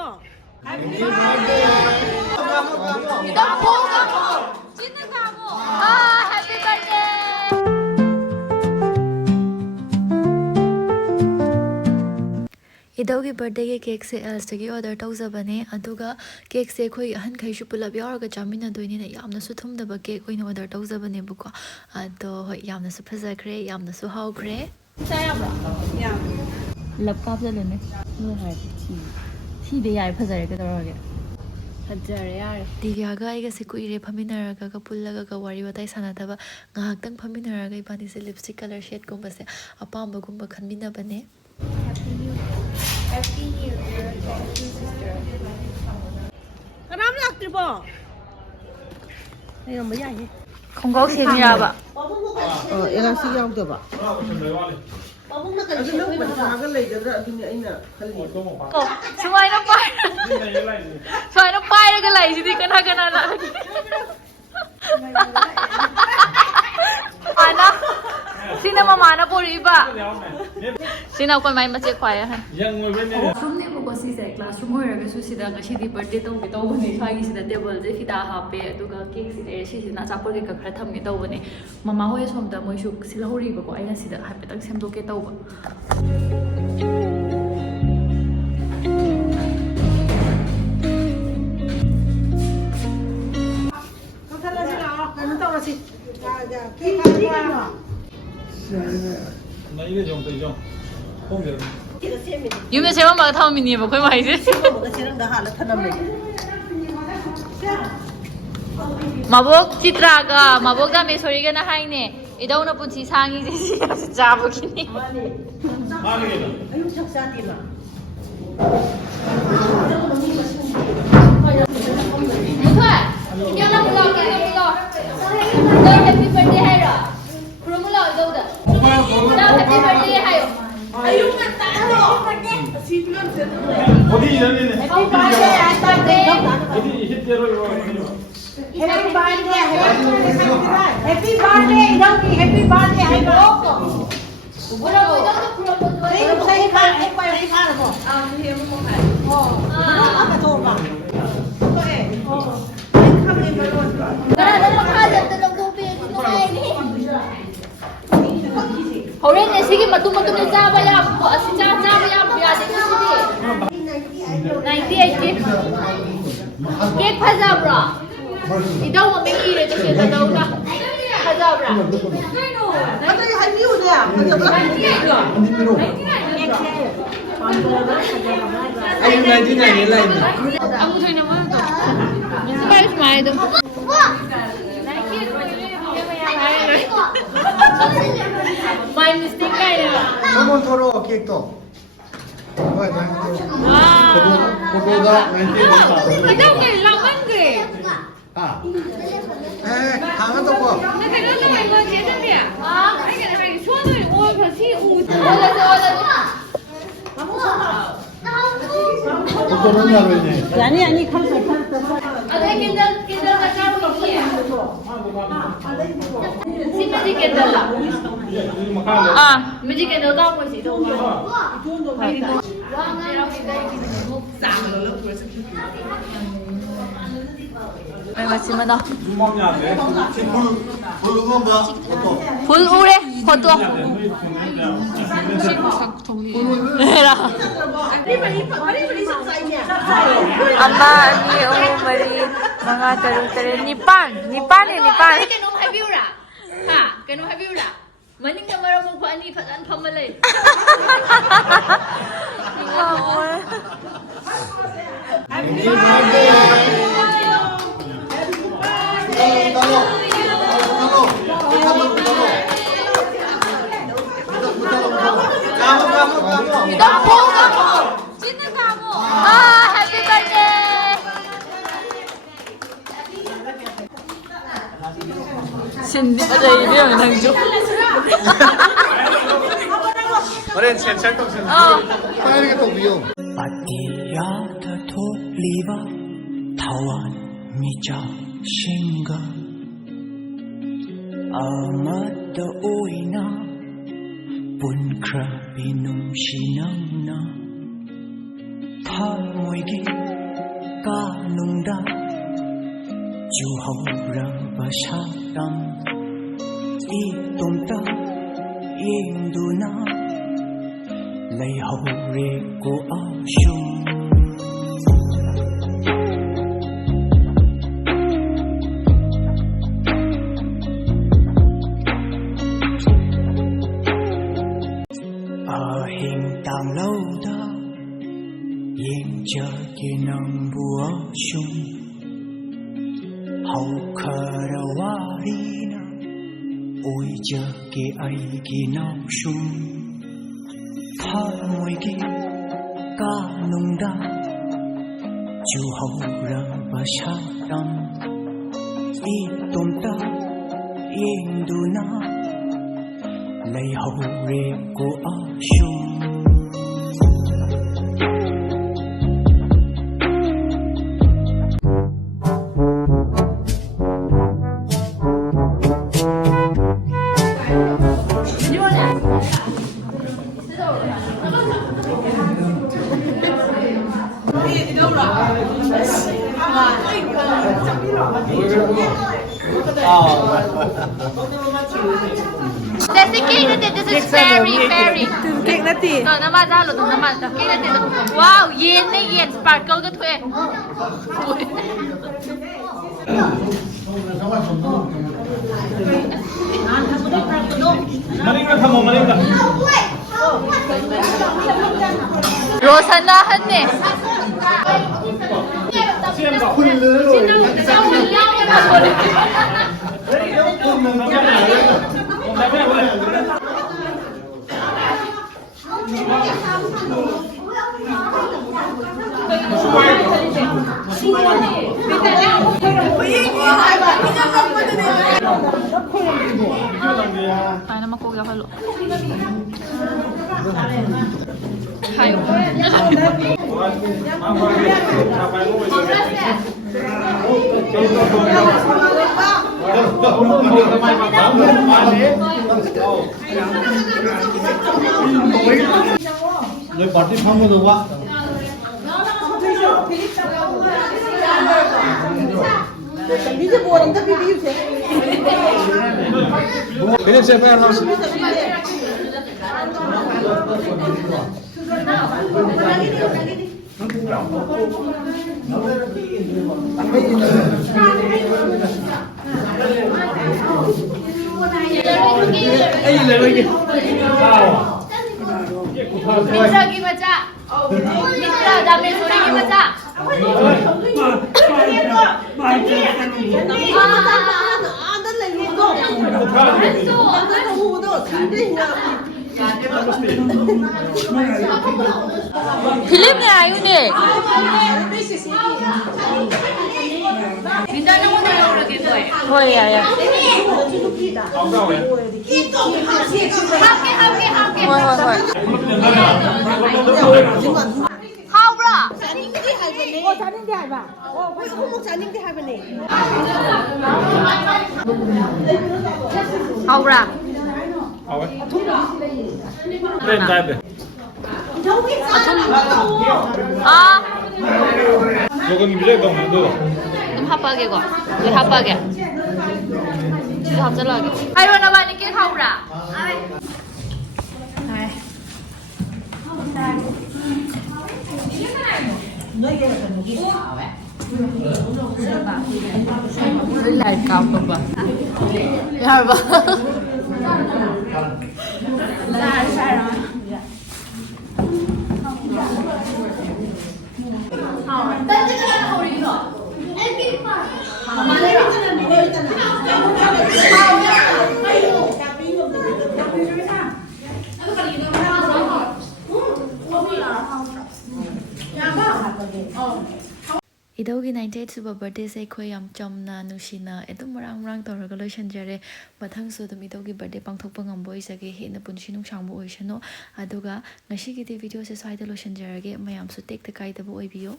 뭐? इदौगी birthday cake से एल्सटगी ऑर्डर तौजबने अदुगा केक से खोई अहन खैसु पुलब यारगा चामिनदोइनिना यामनसु थुमदबा केक ओइना ऑर्डर तौजबनेबको अदो होय यामनसु फजखरे यामनसु हाउखरे लब कापजलने नो हाय थीबे याय फजरे कदरगे फजरे यार दिव्यागा आइगा से कुइरे फमिनरगा का पुल्लगा का वारी बताई सानादबा ngahaktang फमिनरगा इबानी से लिपस्टिक कलर शेड गुम्बा से अपाम्बा गुम्बा खनमिनबने Happy New Year, thank you, sister. 사람 낙들보. 이거 뭐야 이게? 콩가우생이라봐 얘가 시기하고봐. 수아이는 빠이르가 라이시디 그나그나나 아나 Sina mamana po iba. Sina ko may masik kwaya han. Classroom ne mo kasi sa classroom mo raga su sida kasi di birthday to bitaw bani phagi sida table je fida hape aduga cake sida si sina chapor ke khara tham ni taw bani mama hoy somda moi su silahuri ba ko aina sida hape tak sem do ke taw ba. 유명 제만 막 타면 미니 뭐 거의 많이 지. 마복 치트라가 마복 다음에 소리가 나 하이네. 이다우나 분치 상이 지 자보기니. 아유 적사디마. क्या ना बुलाओ क्या ना बुलाओ तो happy birthday है रा प्रो बुलाओ दो दा तो हैप्पी बर्थडे है यो आयु ना तारो सीटलन से 어디 이러네. Happy birthday 어디 히트로 이거. Happy birthday happy birthday इधर की हैप्पी बर्थडे है लोग बोलो इधर तो प्रो बोलो सही बात है कोई नहीं खा रहा आ ये मो खा हां तो बा 호랭 내시기 마뚜마뚜네 짜봐야 뭐 아시 짜봐야 야데 시디 98 케이크 파자브라 이다우 뭐 메이레 저게 다다우나 파자브라 अरे हल्दी हो गया 아니 나지나 일라이니. 아무 소리나 뭐도 스마일 스마일 좀 My mistake kaya. 한번 털어 케이크도. Wow. 그거다 19. Ikaw kay laman kay. 아. 에, 강한도 거. Nagkakaroon naman yung mga dyan niya. Ay, ay, suwano yung oil kasi wala sa wala niya. 그거는 나로네. 아니 칼사 Ate, kindle na karo niya. Si Magic Kindle lang. Magic Kindle daw mo si Dong. Ay, masimada. 불만 봐. 볼 오래 foto. Era. Ama ni mari mga tarong-tarong nipan Kanong habiura. Ha, kanong habiura. Maning na maramong paani patan pamalay. Happy birthday! Cindy pa tayo yung nangjo. 어렌 찰떡 찰떡. 빨리 또 비용. Patiya to liva tawan mija shinga amada uina bunkra binum shinang na 모이기 까농다 주호라 바샤람 이동다 인두나 레이호리고 아숑 hình tàng lâu đó yên chờ kia nâng bùa sung hậu khờ đầu hoa đi na ôi chờ kia ai kia nào sung tha môi kia ca nung đa chu hậu ra và sa đam y tôm ta yên du na lấy hậu rê của sung That's the cake that this is very. Cake nati. No, naman dalo to naman. Cake that wow, yen na yen sparkle ka thwe. Rosanahan ne. Kaya naman kuya ka lo. Kayo. 너 파티 판매도 와. Bizi bu arada bir yüksek. Benim sefer nasıl? Mitra gimana? Mitra dami suri gimana? 필름이 아니네. 민다는 오늘 오르게 뭐해? 뭐야? 함께. 헐. 하우라. 자닝디 할거네. 자닝디 할봐. 호목 자닝디 할거네. 하우라. 네, 네. 아. 요건 미래가 없는 거. 좀 합하게 거. 왜 합하게? 진짜 합절하게. 하이로 나와니 게 하우라. Với lại cao không bà? Dạ bà. Là sai rồi. 이더기 98 super birthday से कोई हम चमना नुशीना एकदम मरांग तौरगा लोइसनजरे मथंगसु दम इदोगी बर्थडे पांगथोकपा ngamboi सगे हेना पुनसि नुंगसांगबो ओइसनो अदुगा ngasiगी भिडियो से स्वाइदा लोइसनजरगे मयामसु टेक द काइदबो ओइबियो